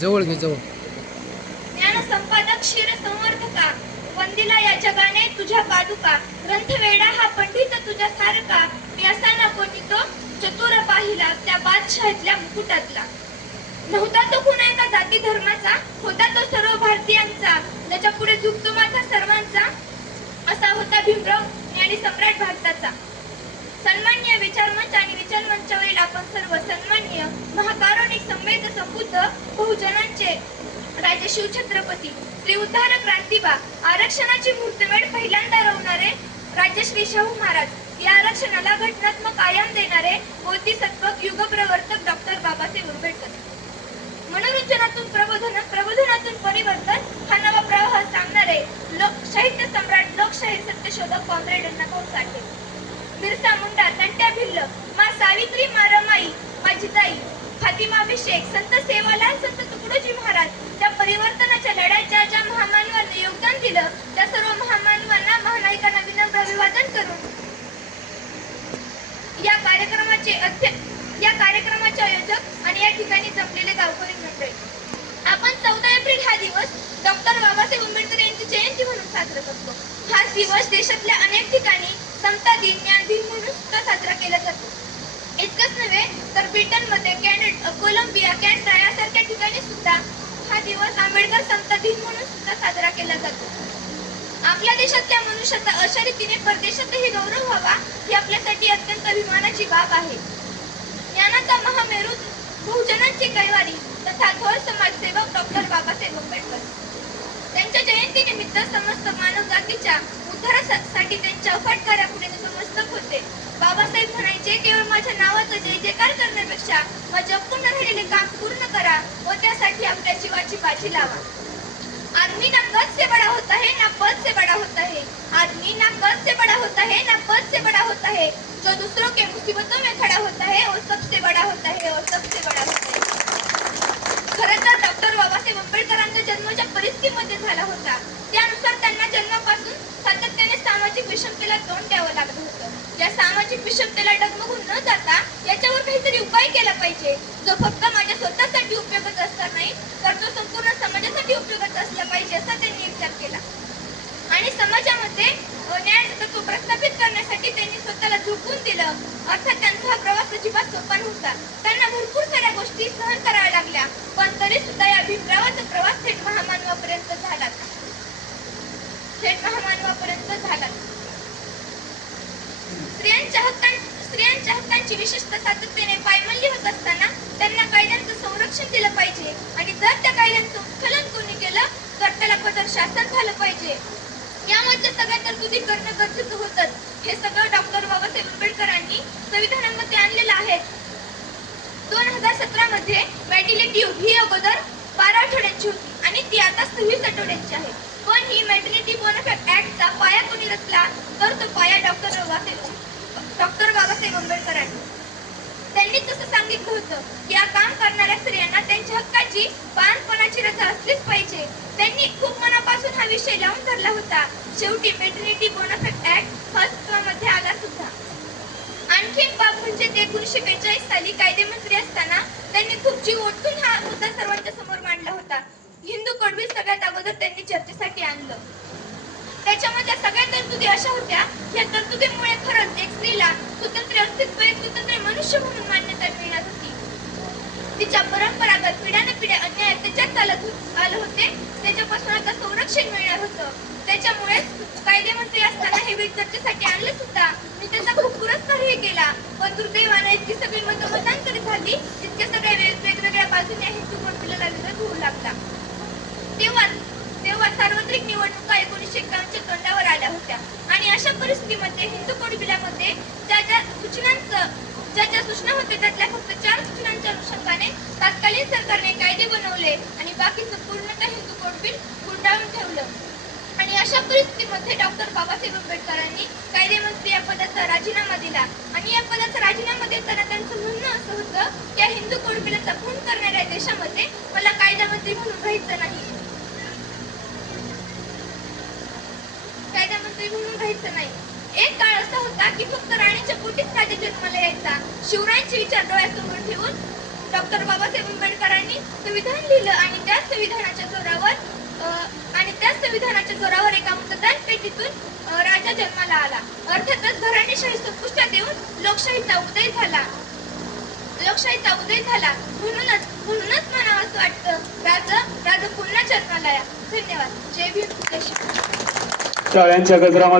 जवळ घे जवळ. ज्ञानसंपादक क्षीर संवर्धका वंदिला या जगाने तुझ्या पादुका. ग्रंथवेडा हा पंडित तुझ्या सारका. मी असा ना कोणी तो चतुर पाहिला त्या बादशाहीतल्या मुकुटातला. नव्हता तो कुणा एका जाती धर्माचा होता तो सर्व भारतीयांचा त्याच्या पुढे झुकतो माथा सर्वांचा असा होता भीमराव आणि सम्राट भारताचा सन्मान्य विचारमंच आणि विचारमंचावरील आपण सर्व सन्मान्य महाकारुणिक संवेद संबुद्ध बहुजनांचे. राजे शिवछत्रपती श्री उद्धार क्रांतीबा आरक्षणाची मूर्तमेढ पहिल्यांदा रवणारे राजश्री शाहू महाराज. या आरक्षणाला घटनात्मक आयाम देणारे बोधिसत्व युगप्रवर्तक डॉक्टर बाबासाहेब आंबेडकर. मनोरंजनातून प्रबोधन प्रबोधनातून परिवर्तन हा नवा प्रवाह सांगणारे लोक साहित्य सम्राट लोकशाही सत्यशोधक कॉम्रेड अण्णाभाऊ साठे बिरसा मुंडा तंट्या भिल्ल मा सावित्री मा रमाई माझी ताई. फातिमाभिषेक संत सेवालाल संत तुकडोजी महाराज त्या परिवर्तनाच्या लढ्यात ज्या ज्या महामानवांनी योगदान दिलं त्या सर्व महामानवांना महानायकांना विनम्र अभिवादन करून या कार्यक्रमाचे अध्यक्ष या कार्यक्रमाचे आयोजक आणि या ठिकाणी जमलेले गावकरी मंडळी. आपण चौदा एप्रिल हा दिवस डॉक्टर बाबासाहेब आंबेडकर यांची जयंती म्हणून साजरा करतो. हा दिवस देशातल्या अनेक ठिकाणी समता दिन ज्ञान दिन म्हणून सुद्धा साजरा केला तर ब्रिटनमध्ये कॅनडा कोलंबिया कॅनडा यासारख्या ठिकाणी सुद्धा हा दिवस आंबेडकर समता दिन म्हणून सुद्धा साजरा केला जातो. आपल्या देशातल्या मनुष्याचा अशा रीतीने परदेशातही गौरव व्हावा ही आपल्यासाठी अत्यंत अभिमानाची बाब आहे. ज्ञानाचा महामेरू बहुजनांची कैवारी तथा थोर समाजसेवक डॉक्टर बाबासाहेब आंबेडकर. त्यांच्या जयंतीनिमित्त समस्त मानव जातीच्या उद्धारासाठी त्यांच्या अफाट कार्यापुढे नतमस्तक होते. बाबासाहेब म्हणायचे केवळ माझ्या नावाचं व जयकार करण्यापेक्षा काम पूर्ण करा व त्यासाठी आपल्या जीवाची बाजी लावा. आदमी ना कद से बड़ा होता है ना पद से बड़ा होता है आदमी ना कद से बड़ा होता है ना पद से बड़ा होता है जो दूसरों के मुसीबतों में खड़ा होता है वो सबसे बड़ा होता है और सबसे बड़ा होता है खरं तर डॉक्टर बाबासाहेब आंबेडकरांचा जन्म ज्या परिस्थितीमध्ये झाला होता त्यानुसार त्यांना जन्म सातत्याने सामाजिक विषमतेला तोंड द्यावं लागत होतं. या सामाजिक विषमतेला डगमगून न जाता याच्यावर काहीतरी उपाय केला पाहिजे. जो फक्त माझ्या स्वतःसाठी उपयोगच असणार नाही तर तो संपूर्ण समाजासाठी उपयोगच असला पाहिजे असा त्यांनी विचार केला. आणि समाजामध्ये न्याय तत्व प्रस्थापित करण्यासाठी त्यांनी स्वतःला झोकून दिलं. अर्थात त्यांचा हा प्रवास अजिबात सोपा नव्हता. त्यांना भरपूर साऱ्या गोष्टी सहन कराव्या लागल्या. पण तरी सुद्धा या भीमरावाचा प्रवास थेट महामानवापर्यंत झाला. थेट महामानवापर्यंत झाला. स्त्रियांच्या हक्कां स्त्रियांच्या हक्कांची विशेषतः सातत्याने पायमल्ली होत असताना त्यांना कायद्यांचं संरक्षण दिलं पाहिजे. आणि जर त्या कायद्यांचं उत्खलन कोणी केलं तर त्याला कठोर शासन झालं पाहिजे. यामध्ये सगळ्या तरतुदी करणं गरजेचं होतं. हे सगळं डॉक्टर बाबासाहेब आंबेडकरांनी संविधानामध्ये आणलेलं आहे. दोन हजार सतरा मध्ये मॅटिलिटी ही अगोदर बारा आठवड्यांची होती आणि ती आता सव्वीस आठवड्यांची आहे. पण ही मॅटर्निटी बोनफॅक्ट ऍक्टचा पाया कोणी रचला तर तो पाया डॉक्टर बाबासाहेब डॉक्टर बाबासाहेब आंबेडकरांनी त्यांनी तसं सांगितलं होतं की या काम करणाऱ्या स्त्रियांना त्यांच्या हक्काची बाणपणाची रजा असलीच पाहिजे. त्यांनी खूप मनापासून हा विषय लावून धरला होता. शेवटी मेटर्निटी बोनफॅक्ट ऍक्ट अस्तित्वामध्ये आला सुद्धा. आणखीन बाब म्हणजे ते एकोणीसशे बेचाळीस साली कायदेमंत्री असताना त्यांनी खूप जीव ओतून हा मुद्दा सर्वांच्या समोर मांडला होता. हिंदू कडवी सगळ्यात अगोदर त्यांनी चर्चेसाठी घेतलं त्याच्यामध्ये सगळ्या तरतुदी अशा होत्या या तरतुदीमुळे खरंच एक स्त्रीला स्वतंत्र अस्तित्व एक स्वतंत्र मनुष्य म्हणून मान्यता मिळणार होती. तिच्या परंपरागत पिढ्यानपिढ्या अन्याय अत्याचार चालत आले होते. त्याच्यापासून आता संरक्षण मिळणार होतं. त्याच्यामुळेच कायदेमंत्री असताना हे बिल चर्चेसाठी आणलं सुद्धा. मी त्याचा खूप पुरस्कारही केला. पण दुर्दैवाने इतकी सगळी मतं मतांतरी झाली. इतक्या सगळ्या वेग- वेगवेगळ्या बाजूने हिंदू बिलाला विरोध होऊ लागला. तेव्हा तेव्हा सार्वत्रिक निवडणुका एकोणीसशे एकावन्नच्या तोंडावर आल्या होत्या. आणि अशा परिस्थितीमध्ये हिंदू कोडबिलामध्ये ज्या ज्या सूचनांचं ज्या ज्या सूचना होत्या त्यातल्या फक्त चार सूचनांच्या अनुषंगाने तत्कालीन सरकारने कायदे बनवले आणि बाकीचं पूर्णतः हिंदू कोडबिल गुंडाळून ठेवलं. आणि अशा परिस्थितीमध्ये डॉक्टर बाबासाहेब आंबेडकरांनी कायदेमंत्री या पदाचा राजीनामा दिला. आणि या पदाचा राजीनामा देताना त्यांचं म्हणणं असं होतं की या हिंदू कोड बिलाचा खून करणाऱ्या देशामध्ये मला कायदामंत्री म्हणून राहायचं नाही. कायदामंत्री म्हणून राहायचं नाही. एक काळ असा होता की फक्त राणीच्या पोटीच राजा जन्माला यायचा. शिवरायांचे विचार डोळ्यासमोर ठेवून डॉक्टर बाबासाहेब आंबेडकरांनी संविधान लिहिलं आणि त्या संविधानाच्या जोरावर आणि त्या संविधानाच्या जोरावर एका मतदान पेटीतून राजा जन्माला आला. अर्थातच घराणेशाही संपुष्टात येऊन लोकशाहीचा उदय झाला. लोकशाहीचा उदय झाला. म्हणूनच म्हणूनच मला असं वाटतं राजा राजा पुन्हा जन्माला या धन्यवाद. जय भीम. जय शिवराय टाळ्यांच्या गजरामध्ये